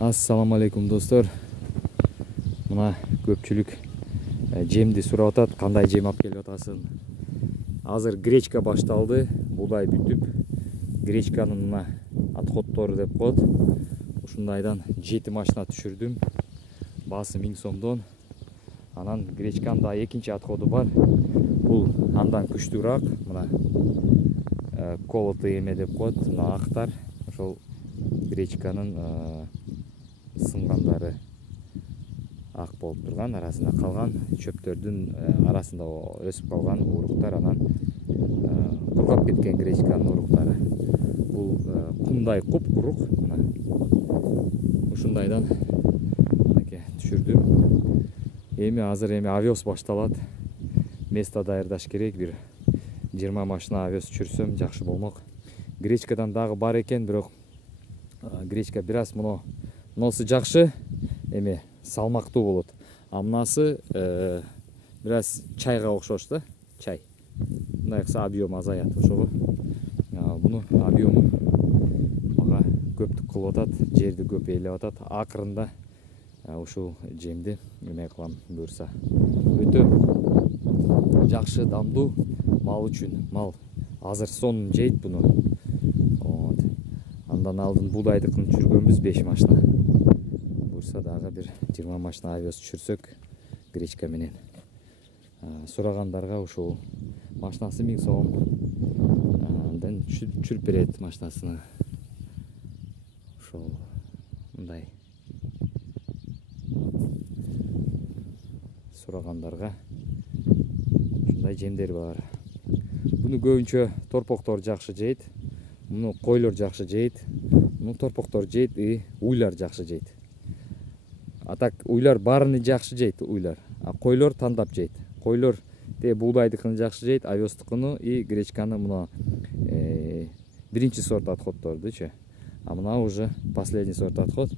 Assalamu alaikum dostlar. Muna көпчүлүк жемди сурап атат. Кандай жем алып келип атасың? Азыр гречка башталды. Будай бүтүп, гречканын мына отходтору деп коет. Ушундайдан 7 машина түшүрдүм. Баасы 1000 сомдон. Анан гречканын да экинчи отходу бар. Бул андан күчтүүрөөк. Мына колоты эме деп коет. Мына актар. Ошол гречканын сынгандары ак болуп турган, арасында калган чөптөрдүн арасында өсүп калган уруктар, анан кургап кеткен гречканын уруктары. Бул кумдай куп-курук, мына ушундайдан түшүрдүм. Азыр овес башталат. Место даярдаш керек, бир 20 машина овес түшүрсөм жакшы болмок. Гречкадан дагы бар экен, бирок гречка бир аз мынасы жакшы, салмактуу болот. А мынасы бир аз чайга окшош да, чай. Мындай кылса объем азаят, ошого. Буну объему мага көптүк кылып атат, жерди көп ээлеп атат. Акырында ушул жемди эме кылам буюрса. Өтө жакшы, дамдуу мал үчүн. Мал азыр сонун жейт буну. Андан алдын буудайдыкын түшүргөнбүз 5 машина. Буюрса дагы бир 20 машина овес түшүрсөк гречка менен. Сурагандарга ушул машинасы 1000 сом. Андан түшүрүп берет машинасына. Ошол мындай сурагандарга ушундай жемдер бар. Буну көбүнчө торпоктор жакшы жейт. Муну койлор жакшы жейт. Муну торпоктор жейт, уйлар жакшы жейт. А так уйлар баарыны жакшы жейт, уйлар. А койлор тандап жейт. Койлор буудайдыкын жакшы жейт, овестыкыны и гречканы мына биринчи сорт отходтордучу. А мына уже последний сорт отход.